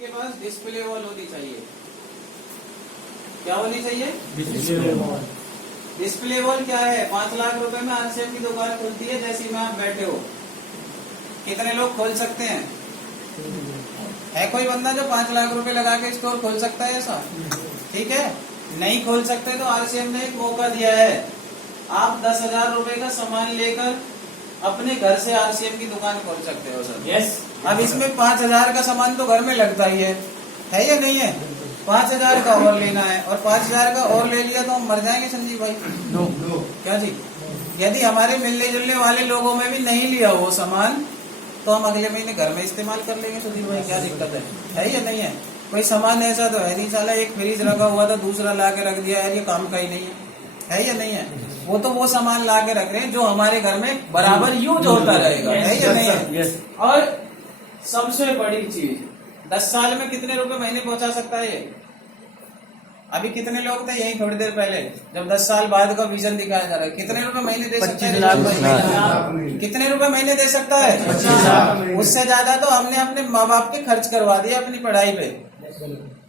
के पास display wall होनी चाहिए। क्या होनी चाहिए? डिस्प्ले वॉल क्या है? 5 लाख रुपए में आरसीएम की दुकान खुलती है, जैसी में आप बैठे हो। कितने लोग खोल सकते हैं? है कोई बंदा जो 5 लाख रुपए लगा के स्टोर खोल सकता है ऐसा? ठीक है, नहीं खोल सकते तो आरसीएम ने एक मौका दिया है। आप 10,000 रुपए का सामान लेकर अपने घर से आरसीएम की दुकान खोल सकते हो सर। यस। अब इसमें 5,000 का सामान तो घर में लगता ही है या नहीं है? 5,000 का और लेना है, और 5,000 का और ले लिया तो हम मर जाएंगे संजीव भाई। नो। क्या जी? यदि हमारे मिलने जुलने वाले लोगों में भी नहीं लिया वो सामान तो हम अगले महीने घर में इस्तेमाल कर लेंगे सुधीर भाई। क्या दिक्कत है या नहीं है? कोई सामान ऐसा तो है नहीं साला एक फ्रिज रखा हुआ था दूसरा ला के रख दिया यार, ये काम का ही नहीं है या नहीं है? वो तो वो सामान ला के रख रहे हैं जो हमारे घर में बराबर यूज होता रहेगा। है या नहीं है? और सबसे बड़ी चीज, 10 साल में कितने रुपए महीने पहुंचा सकता है ये? अभी कितने लोग थे यही थोड़ी देर पहले जब 10 साल बाद का विजन दिखाया जा रहा है, कितने रुपए महीने दे सकता है? 25 लाख। कितने रुपए महीने दे सकता है? 25 लाख। उससे ज्यादा तो हमने अपने माँ बाप के खर्च करवा दिए अपनी पढ़ाई पे,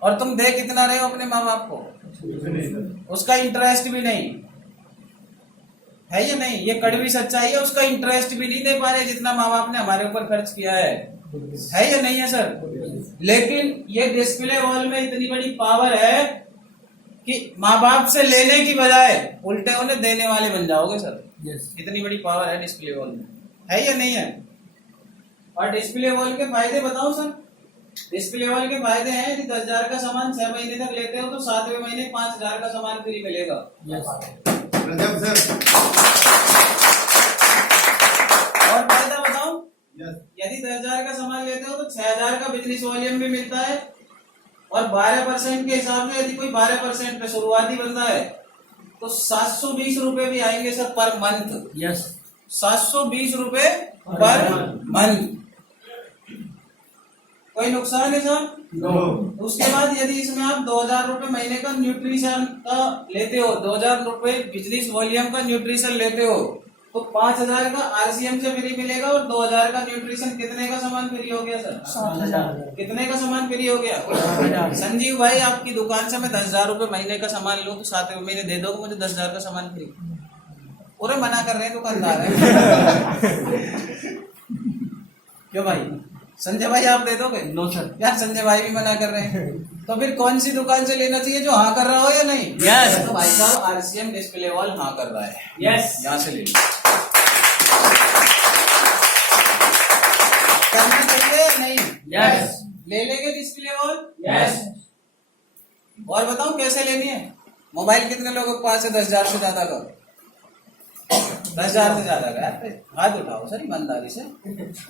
और तुम दे कितना रहे हो अपने माँ बाप को? उसका इंटरेस्ट भी नहीं है या नहीं? ये कड़वी सच्चाई है, उसका इंटरेस्ट भी नहीं दे पा रहे जितना माँ बाप ने हमारे ऊपर खर्च किया है या नहीं है सर? लेकिन ये डिस्प्ले वॉल में इतनी बड़ी पावर है कि माँ बाप से लेने की बजाय उल्टे उन्हें देने वाले बन जाओगे सर। इतनी बड़ी पावर है डिस्प्ले वॉल में, है या नहीं है? और डिस्प्ले वॉल के फायदे बताओ सर। डिस्प्ले वॉल के फायदे हैं कि 10,000 का सामान 6 महीने तक लेते हो तो 7वें महीने 5,000 का सामान फ्री मिलेगा। और फायदा बताओ, यदि 10,000 का सामान लेते हो तो 6,000 का बिजनेस वॉल्यूम भी मिलता है, और 12% के हिसाब से यदि कोई 12% पे शुरुआती बंदा है तो 720 रुपए भी आएंगे सर पर मंथ। यस। 720 रुपए पर मंथ। कोई नुकसान है सर? नो। उसके बाद यदि इसमें आप 2,000 रुपए महीने का न्यूट्रिशन का लेते हो, 2,000 रुपए बिजनेस वॉल्यूम का न्यूट्रिशन लेते हो तो 5,000 का आरसीएम से फ्री मिलेगा, और 2,000 का न्यूट्रिशन कितने का सामान फ्री हो गया सर? 7,000। कितने का सामान फ्री हो गया? संजीव भाई आपकी दुकान से मैं 10,000 रुपए महीने का सामान लूं तो 7वें महीने दे दोगे मुझे 10,000 का सामान फ्री? पूरे मना कर रहे हैं दुकानदार है। क्यों भाई? संजय भाई आप दे दोगे? No sir. यार संजय भाई भी मना कर रहे हैं, तो फिर कौन सी दुकान से लेना चाहिए? जो हाँ कर रहा हो या नहीं? यस। तो भाई साहब आरसीएम डिस्प्ले वॉल हाँ कर रहा है। यस। यहाँ से ले लो। करना चाहिए या नहीं? यस। ले लेंगे डिस्प्ले वॉल? यस। और बताओ कैसे लेनी है? मोबाइल कितने लोगों के पास है 10,000 से ज्यादा का? 10,000 से ज्यादा का? हाथ उठाओ सर ईमानदारी से।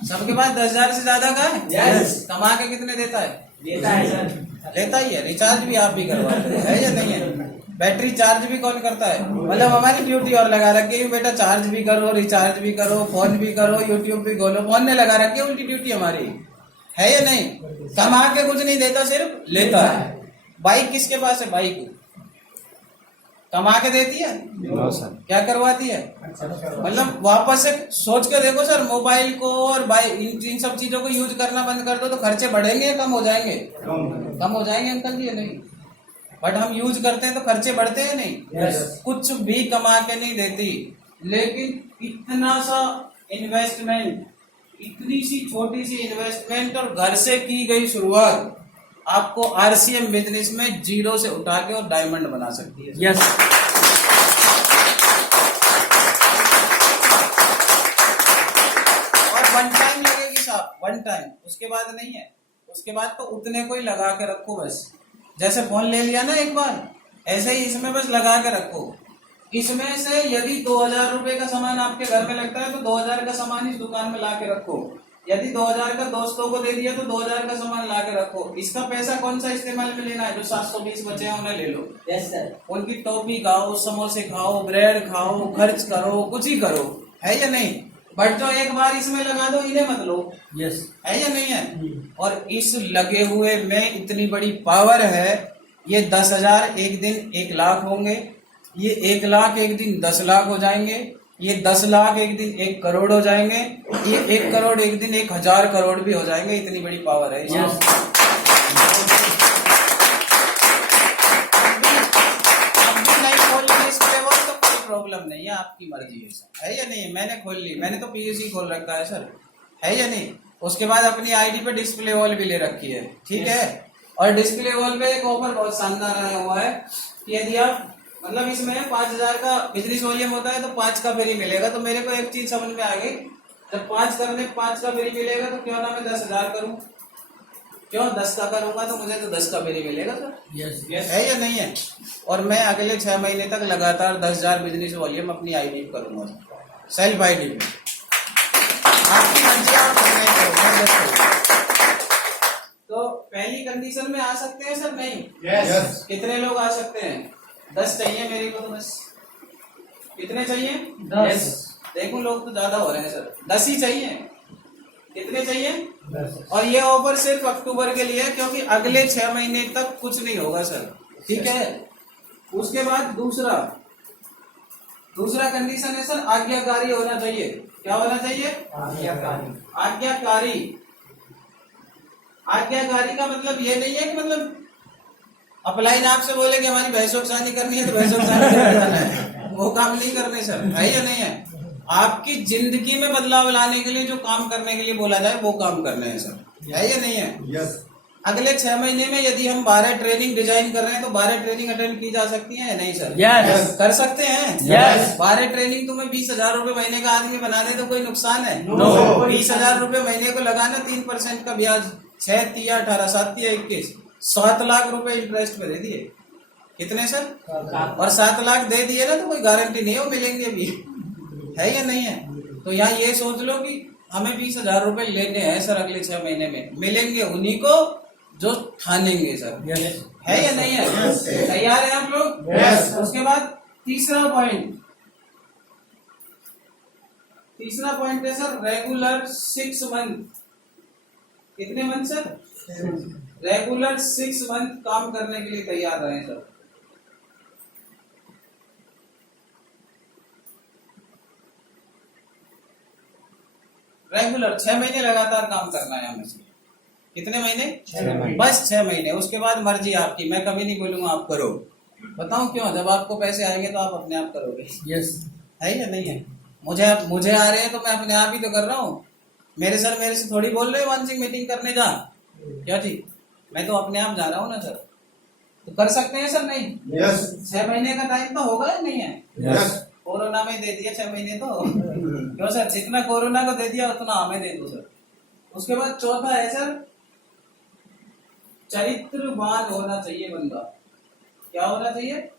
सबके पास 10,000 से ज्यादा का है? यस। कमा के कितने देता है? देता है सर। लेता ही है। रिचार्ज भी आप भी करवाते है या नहीं है? बैटरी चार्ज भी कौन करता है? मतलब हमारी ड्यूटी और लगा रखी है बेटा, चार्ज भी करो, रिचार्ज भी करो, फोन भी करो, यूट्यूब भी खोलो। फोन ने लगा रखी है, उनकी ड्यूटी हमारी है या नहीं? कमा के कुछ नहीं देता, सिर्फ लेता है। बाइक किसके पास है? बाइक कमा के देती है? क्या करवाती है? मतलब वापस से सोच के देखो सर, मोबाइल को और बाइक इन सब चीजों को यूज करना बंद कर दो तो खर्चे बढ़ेंगे या कम हो जाएंगे? कम हो जाएंगे अंकल जी, नहीं? बट हम यूज करते हैं तो खर्चे बढ़ते हैं नहीं? कुछ भी कमा के नहीं देती, लेकिन इतना सा इन्वेस्टमेंट, इतनी सी छोटी सी इन्वेस्टमेंट और घर से की गई शुरुआत आपको आरसीएम बिजनेस में जीरो से उठा के और डायमंड बना सकती है। यस। और 1 टाइम लगेगी साहब, 1 टाइम, उसके बाद नहीं है। उसके बाद तो उतने को ही लगा के रखो बस। जैसे फोन ले लिया ना एक बार, ऐसे ही इसमें बस लगा के रखो। इसमें से यदि 2,000 रुपए का सामान आपके घर में लगता है तो 2,000 का सामान इस दुकान में ला के रखो। यदि 2,000 का दोस्तों को दे दिया तो 2,000 का सामान ला के रखो। इसका पैसा कौन सा इस्तेमाल में लेना है? जो 720 बचे हैं उन्हें ले लो। Yes sir. उनकी टॉफी खाओ, समोसे खाओ, ब्रेड खाओ, खर्च करो, कुछ ही करो, है या नहीं? बट जो एक बार इसमें लगा दो इन्हें मत लो। यस। है या नहीं है? और इस लगे हुए में इतनी बड़ी पावर है। ये 10,000 एक दिन 1 लाख होंगे, ये 1 लाख एक दिन 10 लाख हो जाएंगे, ये 10 लाख एक दिन 1 करोड़ हो जाएंगे, ये 1 करोड़ एक दिन 1,000 करोड़ भी हो जाएंगे। इतनी बड़ी पावर है। आपकी मर्जी है सर, है या नहीं है? मैंने खोल ली, मैंने तो पीयूसी खोल रखा है सर, है या नहीं? उसके बाद अपनी आईडी पे डिस्प्ले वॉल भी ले रखी है, ठीक है। और डिस्प्ले वॉल पे एक ऑफर बहुत शानदार आया हुआ है कि यदि आप मतलब इसमें 5,000 का बिजनेस वॉल्यूम होता है तो 5 का फ्री मिलेगा। तो मेरे को एक चीज समझ में आ गई, जब 5 करने 5 का फ्री मिलेगा तो क्यों ना मैं 10,000 करूं, क्यों 10 का करूंगा तो मुझे तो 10 का फ्री मिलेगा सर, है या नहीं है? और मैं अगले 6 महीने तक लगातार 10,000 बिजनेस वॉल्यूम अपनी आईडी पे करूंगा, सेल्फ आईडी पे। आपकी मर्जी, आप नहीं करो, मैं 10 करूंगा। तो पहली कंडीशन में आ सकते हैं सर? नहीं। यस। कितने लोग आ सकते हैं? 10 चाहिए मेरे को तो बस। कितने चाहिए? 10। देखो लोग तो ज्यादा हो रहे हैं सर, 10 ही चाहिए। कितने चाहिए? 10। और ये ऑफर सिर्फ अक्टूबर के लिए है, क्योंकि अगले 6 महीने तक कुछ नहीं होगा सर, ठीक है। उसके बाद दूसरा कंडीशन है सर, आज्ञाकारी होना चाहिए। क्या होना चाहिए? आज्ञाकारी। आज्ञाकारी का मतलब ये नहीं है कि मतलब अपलाइन आपसे बोले कि हमारी भैंसों करनी है तो भैंसों करना है, वो काम नहीं करने सर, है या नहीं है? आपकी जिंदगी में बदलाव लाने के लिए जो काम करने के लिए बोला जाए वो काम करने हैं सर, है या नहीं है? यस। अगले 6 महीने में यदि हम 12 ट्रेनिंग डिजाइन कर रहे हैं तो 12 ट्रेनिंग अटेंड की जा सकती है या नहीं सर? यस। कर सकते हैं। यस। 12 ट्रेनिंग तुम्हें 20,000 रुपए महीने का आदमी बना दे तो कोई नुकसान है? नो। 20,000 रुपए महीने को लगाना, 3% का ब्याज, 6 तिया 18, 7 तिया 21, 7 लाख रुपए इंटरेस्ट पे दे दिए। कितने सर? और 7 लाख दे दिए ना तो कोई गारंटी नहीं है वो मिलेंगे भी, है या नहीं है? तो यहाँ ये सोच लो कि हमें 20,000 रुपए लेने हैं सर अगले 6 महीने में, मिलेंगे उन्हीं को जो ठानेंगे सर, है या नहीं है? तैयार है आप लोग? Yes. उसके बाद तीसरा पॉइंट है सर, रेगुलर 6 मंथ। कितने मंथ सर? रेगुलर 6 मंथ काम करने के लिए तैयार रहे सर। रेगुलर 6 महीने लगातार काम करना है हमें। कितने महीने? 6 महीने। बस 6 महीने। उसके बाद मर्जी आपकी, मैं कभी नहीं बोलूंगा आप करो। बताऊं क्यों? जब आपको पैसे आएंगे तो आप अपने आप करोगे, यस। है या नहीं है? मुझे आ रहे हैं तो मैं अपने आप ही तो कर रहा हूँ। मेरे से थोड़ी बोल रहे मानसिक मीटिंग करने जा, क्या जी? मैं तो अपने आप जा रहा हूँ ना सर। तो कर सकते हैं सर? नहीं। यस। 6 महीने का टाइम तो होगा या नहीं है? यस। कोरोना में दे दिया 6 महीने तो क्यों सर? जितना कोरोना को दे दिया उतना हमें दे दो सर। उसके बाद चौथा है सर, चरित्रवान होना चाहिए बंदा। क्या होना चाहिए?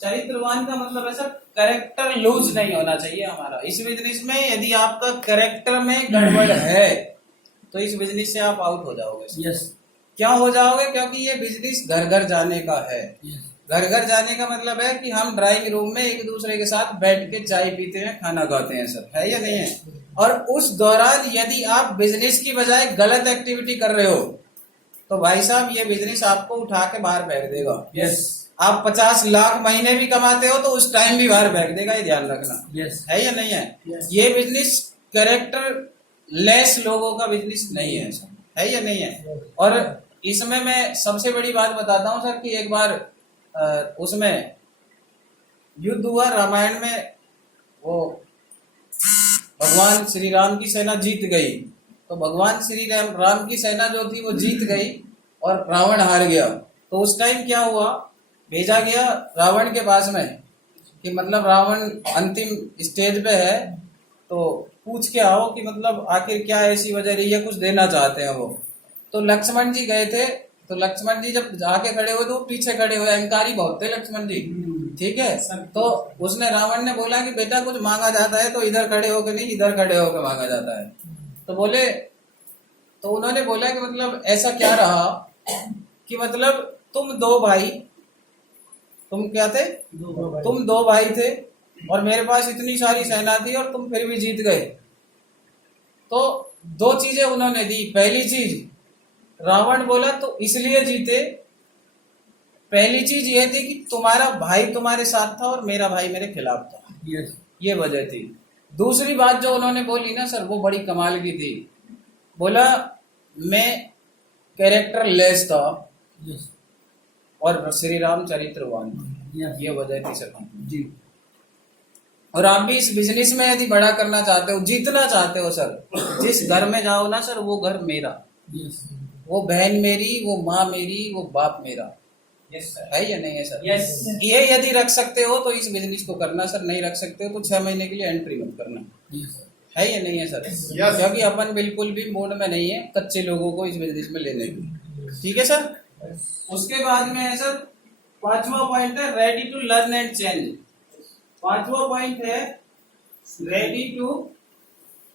चरित्रवान का मतलब है सर कैरेक्टर लूज नहीं होना चाहिए हमारा। इस बिजनेस में यदि आपका कैरेक्टर में गड़बड़ है तो इस बिजनेस से आप आउट हो जाओगे। यस। क्या हो जाओगे? क्योंकि ये बिजनेस घर घर जाने का है। घर घर जाने का मतलब है कि हम ड्राइंग रूम में एक दूसरे के साथ बैठ के चाय पीते हैं, खाना खाते हैं सर, है या नहीं है? और उस दौरान यदि आप बिजनेस की बजाय गलत एक्टिविटी कर रहे हो तो भाई साहब ये बिजनेस आपको उठा के बाहर फेंक देगा। यस। आप 50 लाख महीने भी कमाते हो तो उस टाइम भी बाहर फेंक देगा, ये ध्यान रखना, यस। है या नहीं है? Yes. ये बिजनेस कैरेक्टर लेस लोगों का बिजनेस नहीं है सर, है या नहीं है? और इसमें मैं सबसे बड़ी बात बताता हूँ सर कि एक बार उसमें युद्ध हुआ रामायण में, वो भगवान श्री राम की सेना जीत गई। तो भगवान श्री राम की सेना जो थी वो जीत गई और रावण हार गया। तो उस टाइम क्या हुआ, भेजा गया रावण के पास में कि मतलब रावण अंतिम स्टेज पे है तो पूछ के आओ कि मतलब आखिर क्या ऐसी वजह रही है, कुछ देना चाहते हैं वो। तो लक्ष्मण जी गए थे। तो लक्ष्मण जी जब जाके खड़े हुए तो पीछे खड़े हुए, अहंकारी बहुत थे लक्ष्मण जी, ठीक है। तो उसने रावण ने बोला कि बेटा कुछ मांगा जाता है तो इधर खड़े होकर नहीं, इधर खड़े होकर मांगा जाता है। तो उन्होंने बोला कि मतलब ऐसा क्या रहा कि मतलब तुम 2 भाई, तुम क्या थे? तुम 2 भाई थे और मेरे पास इतनी सारी सेना थी और तुम फिर भी जीत गए। तो 2 चीजें उन्होंने दी। पहली चीज, रावण बोला तो इसलिए जीते, पहली चीज ये थी कि तुम्हारा भाई तुम्हारे साथ था और मेरा भाई मेरे खिलाफ था, यस। ये वजह थी। दूसरी बात जो उन्होंने बोली ना सर, वो बड़ी कमाल की थी। बोला मैं कैरेक्टर लेस था यस। और श्री राम चरित्रवान था, यस। ये वजह थी सर। जी। और आप भी इस बिजनेस में यदि बड़ा करना चाहते हो, जीतना चाहते हो सर, जिस घर में जाओ ना सर, वो घर मेरा, वो बहन मेरी, वो माँ मेरी, वो बाप मेरा, यस सर, है या नहीं है सर? यस, ये यदि रख सकते हो तो इस बिजनेस को करना सर, नहीं रख सकते हो तो 6 महीने के लिए एंट्री मत करना, है या नहीं है सर? Yes. क्योंकि अपन बिल्कुल भी मूड में नहीं है कच्चे लोगों को इस बिजनेस में लेने की, ठीक है सर? उसके बाद में है सर 5वां पॉइंट है ready to learn and change. 5वां पॉइंट है ready to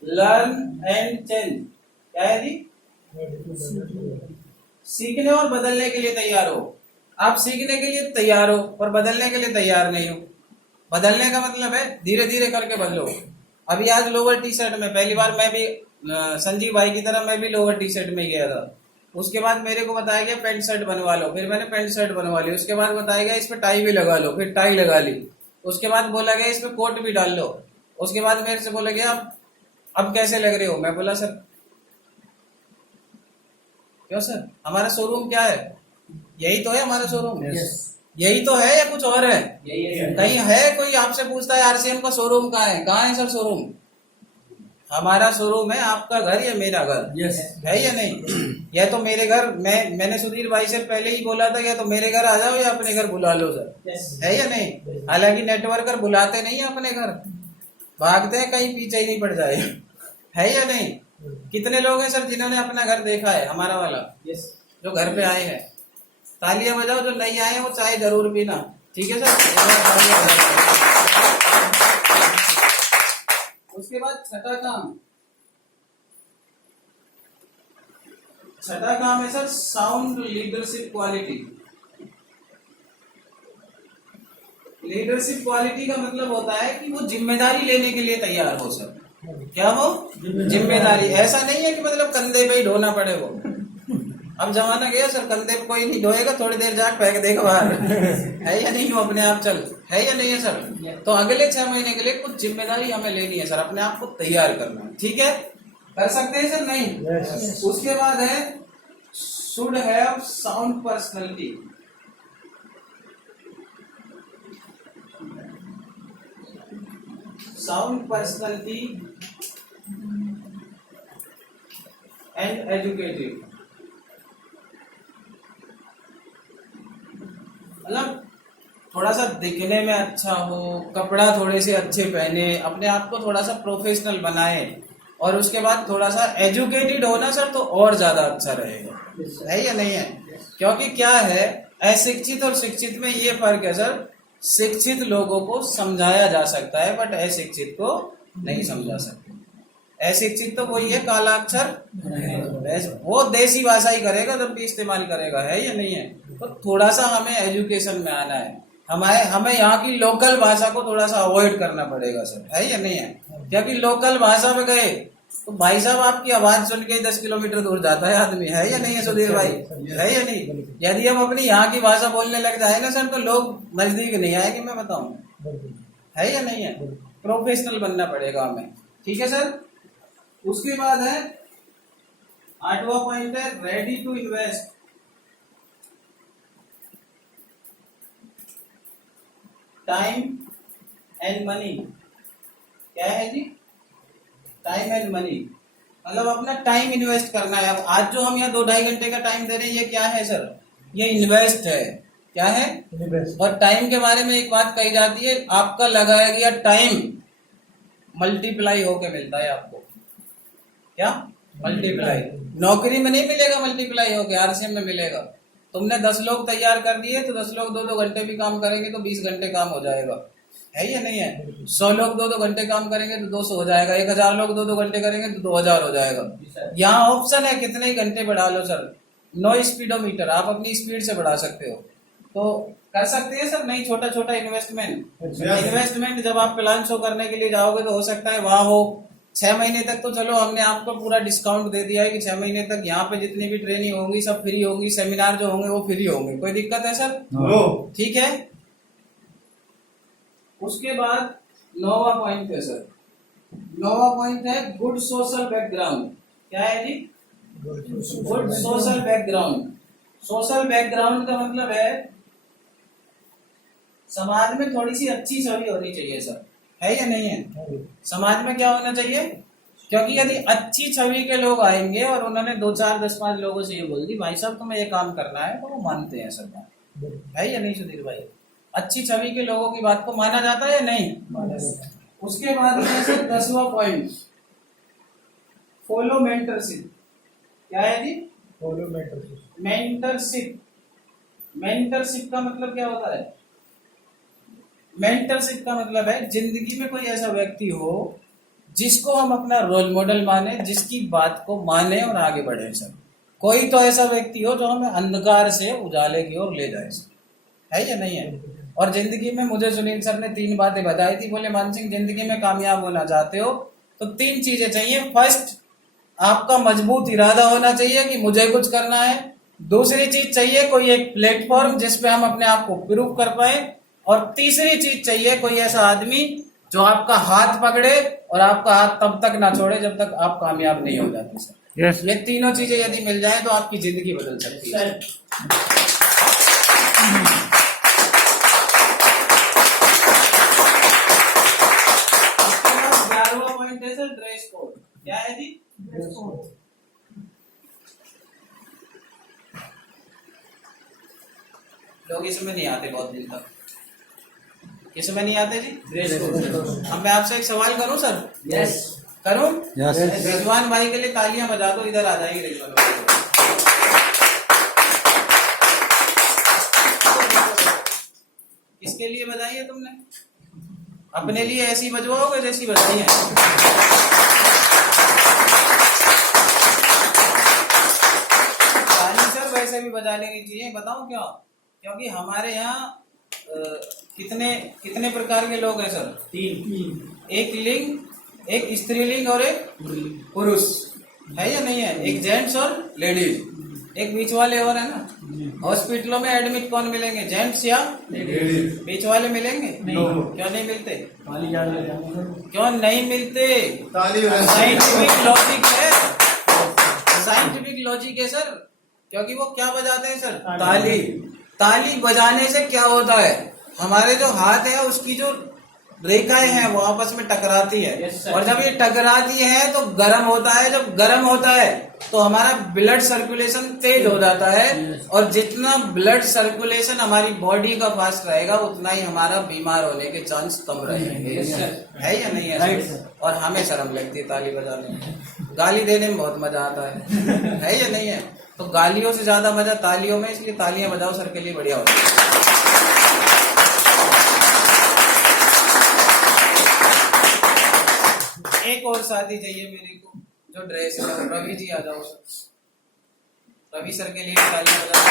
learn and change. क्या है जी? सीखने और बदलने के लिए तैयार हो। आप सीखने के लिए तैयार हो और बदलने के लिए तैयार नहीं हो। बदलने का मतलब है धीरे धीरे करके बदलो। अभी आज लोअर टी शर्ट में पहली बार मैं भी संजीव भाई की तरह मैं भी लोअर टी शर्ट में गया था। उसके बाद मेरे को बताया गया पैंट शर्ट बनवा लो, फिर मैंने पैंट शर्ट बनवा ली। उसके बाद बताया गया इस पे टाई भी लगा लो, फिर टाई लगा ली। उसके बाद बोला गया इस पे कोट भी डाल लो। उसके बाद मेरे से बोला गया अब कैसे लग रहे हो? मैं बोला सर क्यों सर, हमारा शोरूम क्या है? यही तो है हमारा शोरूम, यही तो है या कुछ और है? यही है। कहीं है कोई आपसे पूछता है आरसीएम का शोरूम कहाँ है? कहाँ है सर शोरूम? हमारा शोरूम है, आपका घर या मेरा घर, है या नहीं? या तो मेरे घर, मैंने सुधीर भाई से पहले ही बोला था या तो मेरे घर आ जाओ या अपने घर बुला लो सर, है या नहीं? हालांकि नेटवर्कर बुलाते नहीं है अपने घर, भागते हैं कहीं पीछे ही नहीं पड़ जाए, है या नहीं? कितने लोग हैं सर जिन्होंने अपना घर देखा है हमारा वाला, जो घर पे आए हैं? तालियां बजाओ जो नहीं आए हैं, वो चाय जरूर पीना, ठीक है सर? उसके बाद छठा काम है sir sound leadership quality. Leadership quality का मतलब होता है कि वो जिम्मेदारी लेने के लिए तैयार हो सर। क्या हो? जिम्मेदारी। ऐसा नहीं है कि मतलब कंधे पे ही ढोना पड़े वो। अब जमाना गया सर, कंधे पे कोई नहीं ढोएगा, थोड़ी देर जाके फेंक देगा बाहर, है या नहीं? वो अपने आप चल, है या नहीं है सर? तो अगले 6 महीने के लिए कुछ जिम्मेदारी हमें लेनी है सर, अपने आप को तैयार करना है, ठीक है? कर सकते हैं सर? नहीं। उसके बाद है should have sound personality. Sound personality and educated. मतलब थोड़ा सा दिखने में अच्छा हो, कपड़ा थोड़े से अच्छे पहने, अपने आप को थोड़ा सा प्रोफेशनल बनाए, और उसके बाद थोड़ा सा एजुकेटेड होना सर तो और ज्यादा अच्छा रहेगा, है या नहीं है? क्योंकि क्या है, अशिक्षित और शिक्षित में ये फर्क है सर। शिक्षित लोगों को समझाया जा सकता है बट अशिक्षित को नहीं समझा सकते। अशिक्षित तो वही है काला अक्षर, वो देसी भाषा ही करेगा जब भी इस्तेमाल करेगा, है या नहीं है? तो थोड़ा सा हमें एजुकेशन में आना है, हमें यहाँ की लोकल भाषा को थोड़ा सा अवॉइड करना पड़ेगा सर, है या नहीं है? क्योंकि लोकल भाषा में गए तो भाई साहब आपकी आवाज सुन के 10 किलोमीटर दूर जाता है आदमी, है या नहीं है सुधीर भाई? है या नहीं? यदि हम अपनी यहाँ की भाषा बोलने लग जाए ना सर तो लोग नजदीक नहीं आएगी, मैं बताऊं, है या नहीं है? प्रोफेशनल बनना पड़ेगा हमें, ठीक है सर? उसके बाद है 8वां पॉइंट है ready to invest. Time and money. क्या है जी? टाइम एंड मनी मतलब अपना टाइम इन्वेस्ट करना है। अब आज जो हम यहाँ 2-2.5 घंटे का टाइम दे रहे हैं, ये क्या है सर? ये इन्वेस्ट है। क्या है? और टाइम के बारे में एक बात कही जाती है, आपका लगाया गया टाइम मल्टीप्लाई होके मिलता है आपको। क्या? मल्टीप्लाई। नौकरी में नहीं मिलेगा मल्टीप्लाई होके, आरसीएम में मिलेगा। तुमने 10 लोग तैयार कर दिए तो 10 लोग 2-2 घंटे भी काम करेंगे तो 20 घंटे काम हो जाएगा, है या नहीं है? 100 लोग 2-2 घंटे काम करेंगे तो 200 हो जाएगा। 1000 लोग 2-2 घंटे करेंगे तो 2000 हो जाएगा। यहाँ ऑप्शन है कितने ही घंटे बढ़ा लो सर। नो स्पीडोमीटर, आप अपनी स्पीड से बढ़ा सकते हो तो कर सकते हैं सर। नहीं, छोटा छोटा इन्वेस्टमेंट जब आप प्लान शो करने के लिए जाओगे तो हो सकता है वहां हो। 6 महीने तक तो चलो हमने आपको पूरा डिस्काउंट दे दिया है कि 6 महीने तक यहाँ पे जितनी भी ट्रेनिंग होंगी सब फ्री होंगी, सेमिनार जो होंगे वो फ्री होंगे। कोई दिक्कत है सर? ठीक है। उसके बाद 9वां पॉइंट है सर। 9वां पॉइंट है गुड सोशल बैकग्राउंड। क्या है जी? Good social background. Social background का मतलब है समाज में थोड़ी सी अच्छी छवि होनी चाहिए सर। है या नहीं है? समाज में क्या होना चाहिए? क्योंकि यदि अच्छी छवि के लोग आएंगे और उन्होंने 2 4 10 5 लोगों से ये बोल दी भाई साहब तुम्हें ये काम करना है, तो वो मानते हैं सब बात, है या नहीं सुधीर भाई? अच्छी छवि के लोगों की बात को माना जाता है या नहीं? उसके बाद में सर 10वां पॉइंट, फॉलो मेंटरशिप। क्या है जी? Follow mentorship. मेंटरशिप, मेंटरशिप का मतलब क्या होता है? मेंटरशिप का मतलब है जिंदगी में कोई ऐसा व्यक्ति हो जिसको हम अपना रोल मॉडल माने, जिसकी बात को माने और आगे बढ़े सर। कोई तो ऐसा व्यक्ति हो जो हमें अंधकार से उजाले की ओर ले जाए सर, है या नहीं है? और जिंदगी में मुझे सुनील सर ने 3 बातें बताई थी, बोले मान सिंह जिंदगी में कामयाब होना चाहते हो तो 3 चीजें चाहिए। फर्स्ट, आपका मजबूत इरादा होना चाहिए कि मुझे कुछ करना है। दूसरी चीज चाहिए कोई एक प्लेटफॉर्म जिसपे हम अपने आप को प्रूव कर पाए। और तीसरी चीज चाहिए कोई ऐसा आदमी जो आपका हाथ पकड़े और आपका हाथ तब तक ना छोड़े जब तक आप कामयाब नहीं हो जाते सर। यस। ये तीनों चीजें यदि मिल जाए तो आपकी जिंदगी बदल सकती है। इसके बाद 11वां पॉइंट है सर ड्रेस कोड। क्या है जी? लोग इसमें नहीं आते बहुत दिन तक। इसमें नहीं आते जी? Dress code. अब मैं आपसे एक सवाल करूं सर? यस। करूं? यस। रिजवान भाई के लिए तालियां बजा दो, इधर आ जाएंगे रिजवान भाई। किसके लिए बजाई है तुमने? अपने लिए ऐसी बजवाओगे जैसी बजाई है? ताली सर वैसे भी बजा लेनी चाहिए। बताऊं क्यों? क्योंकि हमारे यहाँ कितने प्रकार के लोग हैं सर? 3। एक लिंग, एक स्त्रीलिंग और एक पुरुष, है या नहीं है? एक जेंट्स और लेडीज, एक बीच वाले और है ना। हॉस्पिटलों में एडमिट कौन मिलेंगे, जेंट्स या लेडीज? बीच वाले मिलेंगे? क्यों नहीं मिलते? क्यों नहीं मिलते? साइंटिफिक लॉजिक है, साइंटिफिक लॉजिक है सर। क्योंकि वो क्या बजाते हैं सर? ताली। ताली बजाने से क्या होता है? हमारे जो हाथ है उसकी जो रेखाएं हैं वो आपस में टकराती है। और जब ये टकराती है तो गर्म होता है। जब गर्म होता है तो हमारा ब्लड सर्कुलेशन तेज हो जाता है। और जितना ब्लड सर्कुलेशन हमारी बॉडी का फास्ट रहेगा उतना ही हमारा बीमार होने के चांस कम रहेंगे। है या नहीं है? और हमें शर्म लगती है ताली बजाने में। गाली देने में बहुत मजा आता है या नहीं है? तो गालियों से ज्यादा मजा तालियों में, इसलिए तालियां बजाओ सर के लिए, बढ़िया होता है। एक और साथी चाहिए मेरे को जो ड्रेस है। रवि जी आ जाओ सर। रवि सर के लिए तालियां बजाओ।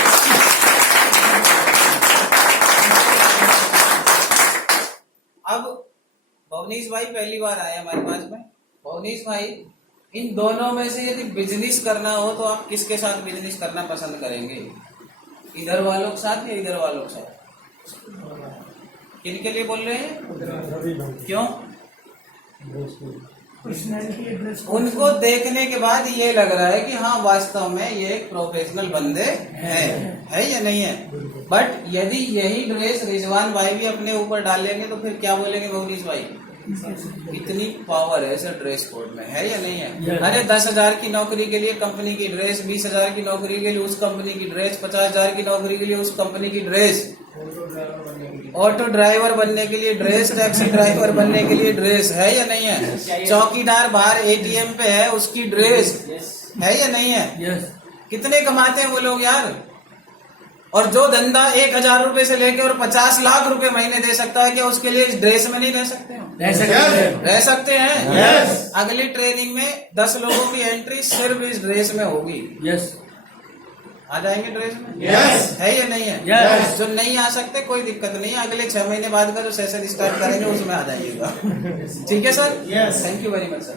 अब भवनीश भाई पहली बार आए हमारे पास में। भवनीश भाई, इन दोनों में से यदि बिजनेस करना हो तो आप किसके साथ बिजनेस करना पसंद करेंगे? इधर वालों के साथ या इधर वालों के साथ? किन के लिए बोल रहे हैं? क्यों? उनको देखने के बाद ये लग रहा है कि हाँ वास्तव में ये एक प्रोफेशनल बंदे हैं, है या नहीं है? बट यदि यही ड्रेस रिजवान भाई भी अपने ऊपर डालेंगे तो फिर क्या बोलेंगे भवनीश भाई? इतनी पावर है सर ड्रेस कोड में, है या नहीं है? अरे 10,000 की नौकरी के लिए कंपनी की ड्रेस, 20,000 की नौकरी के लिए उस कंपनी की ड्रेस, 50,000 की नौकरी के लिए उस कंपनी की ड्रेस, ऑटो ड्राइवर बनने के लिए ड्रेस, टैक्सी ड्राइवर बनने के लिए ड्रेस, है या नहीं है? चौकीदार बाहर ATM पे है उसकी ड्रेस, है या नहीं है? कितने कमाते हैं वो लोग यार? और जो धंधा 1,000 रुपए से लेके और 50 लाख रुपए महीने दे सकता है, क्या उसके लिए इस ड्रेस में नहीं रह सकते हो? रह सकते हैं। अगली ट्रेनिंग में 10 लोगों की एंट्री सिर्फ इस ड्रेस में होगी। आ जाएंगे ड्रेस में? है या नहीं है? जो नहीं आ सकते कोई दिक्कत नहीं है, अगले 6 महीने बाद का जो सेशन स्टार्ट करेंगे उसमें आ जाइएगा। ठीक है sir? Thank you very much sir.